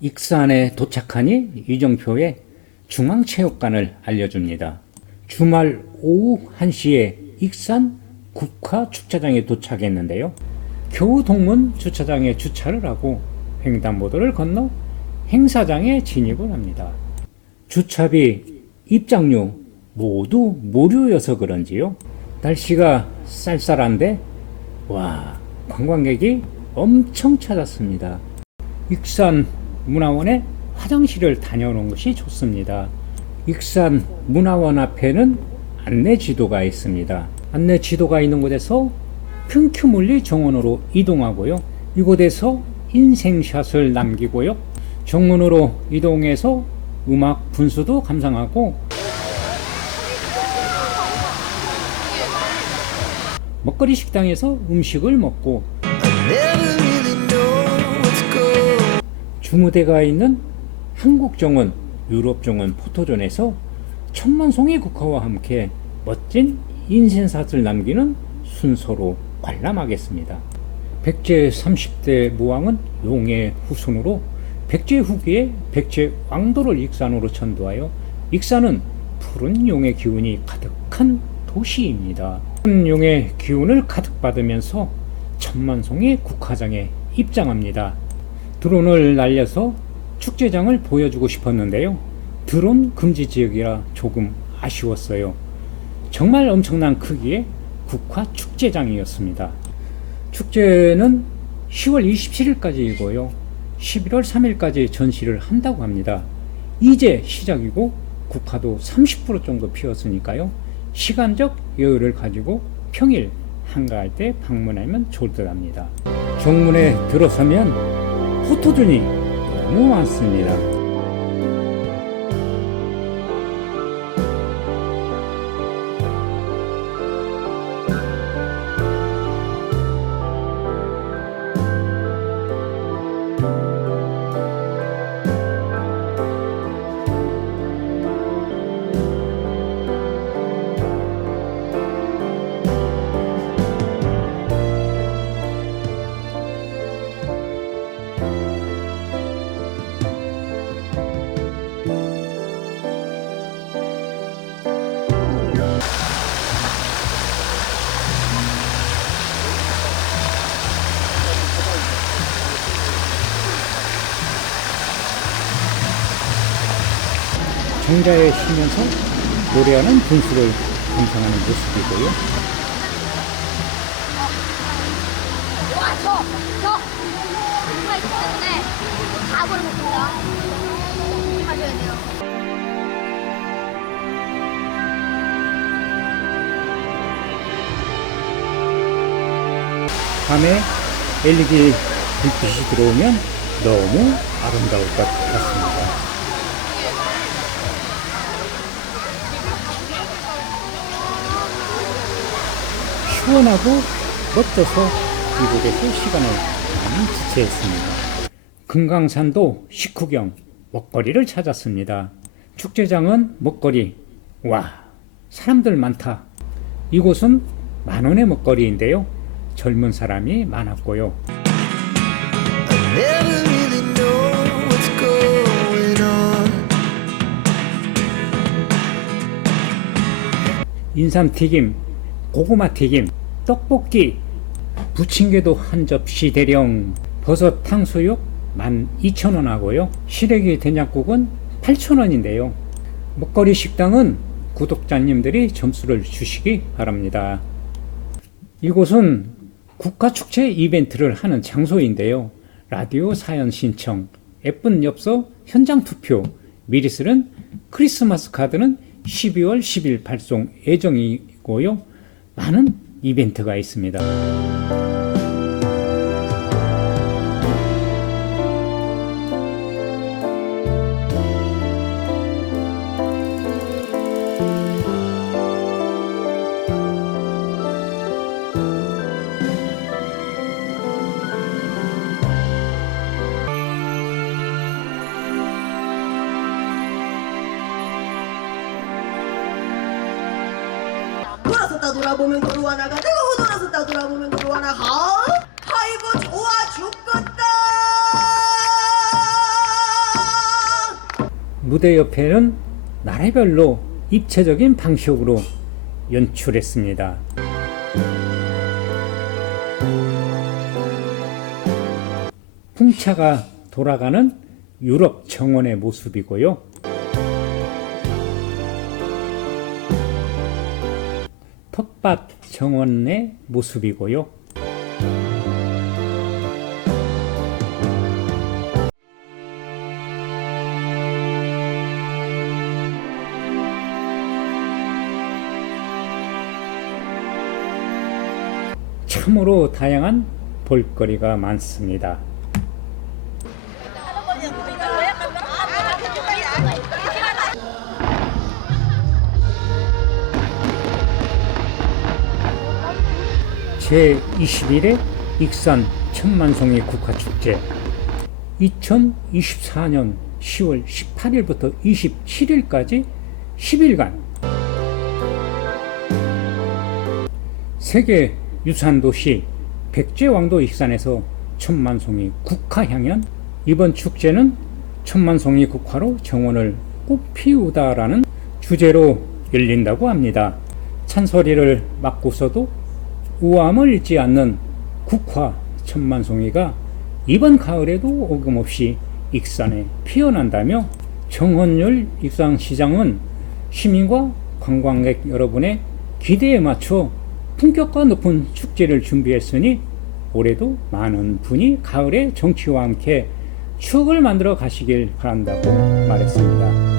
익산에 도착하니 이정표의 중앙체육관을 알려줍니다. 주말 오후 1시에 익산 국화축제장에 도착했는데요. 겨우 동문 주차장에 주차를 하고 횡단보도를 건너 행사장에 진입을 합니다. 주차비, 입장료 모두 무료여서 그런지요. 날씨가 쌀쌀한데 와 관광객이 엄청 찾았습니다. 익산 문화원에 화장실을 다녀오는 것이 좋습니다. 익산 문화원 앞에는 안내 지도가 있습니다. 안내 지도가 있는 곳에서 평큐물리 정원으로 이동하고요. 이곳에서 인생샷을 남기고요. 정문으로 이동해서 음악 분수도 감상하고 먹거리 식당에서 음식을 먹고 주무대가 있는 한국 정원, 유럽 정원 포토존에서 천만송이 국화와 함께 멋진 인생샷을 남기는 순서로 관람하겠습니다. 백제 30대 모왕은 용의 후손으로 백제 후기에 백제 왕도를 익산으로 천도하여 익산은 푸른 용의 기운이 가득한 도시입니다. 용의 기운을 가득 받으면서 천만송이 국화장에 입장합니다. 드론을 날려서 축제장을 보여주고 싶었는데요. 드론 금지 지역이라 조금 아쉬웠어요. 정말 엄청난 크기의 국화 축제장이었습니다. 축제는 10월 27일까지이고요. 11월 3일까지 전시를 한다고 합니다. 이제 시작이고 국화도 30% 정도 피었으니까요. 시간적 여유를 가지고 평일 한가할 때 방문하면 좋을 듯 합니다. 정문에 들어서면 포토존이 너무 많습니다. 정자에 쉬면서 노래하는 분수를 감상하는 모습이고요. 와, 저, 저, 정말 있기 때문에 밥을 먹습니다. 조심하셔야 돼요. 밤에 LED 불빛이 들어오면 너무 아름다울 것 같습니다. 시원하고 멋져서 이곳에서 시간을 많이 지체했습니다. 금강산도 식후경 먹거리를 찾았습니다. 축제장은 먹거리. 와, 사람들 많다. 이곳은 만원의 먹거리인데요. 젊은 사람이 많았고요. Never really know what's going on. 인삼 튀김, 고구마 튀김, 떡볶이, 부침개도 한 접시 대령, 버섯 탕수육 12,000원 하고요. 시래기 된장국은 8,000원인데요. 먹거리 식당은 구독자님들이 점수를 주시기 바랍니다. 이곳은 국가축제 이벤트를 하는 장소인데요. 라디오 사연 신청, 예쁜 엽서 현장 투표, 미리 쓰는 크리스마스 카드는 12월 10일 발송 예정이고요. 많은 이벤트가 있습니다. 돌아보면 도로 하나가 되고 돌아섰다 돌아 바라보면 좋아나 하 아이고 좋아 죽겠다 무대 옆에는 나라별로 입체적인 방식으로 연출했습니다. 풍차가 돌아가는 유럽 정원의 모습이고요. 텃밭 정원의 모습이고요. 참으로 다양한 볼거리가 많습니다. 제21회 익산 천만송이 국화축제. 2024년 10월 18일부터 27일까지 10일간. 세계 유산도시 백제왕도 익산에서 천만송이 국화향연. 이번 축제는 천만송이 국화로 정원을 꽃피우다라는 주제로 열린다고 합니다. 찬소리를 맡고서도 우암을 잃지 않는 국화 천만송이가 이번 가을에도 어김없이 익산에 피어난다며 정헌율 익산시장은 시민과 관광객 여러분의 기대에 맞춰 품격과 높은 축제를 준비했으니 올해도 많은 분이 가을의 정치와 함께 추억을 만들어 가시길 바란다고 말했습니다.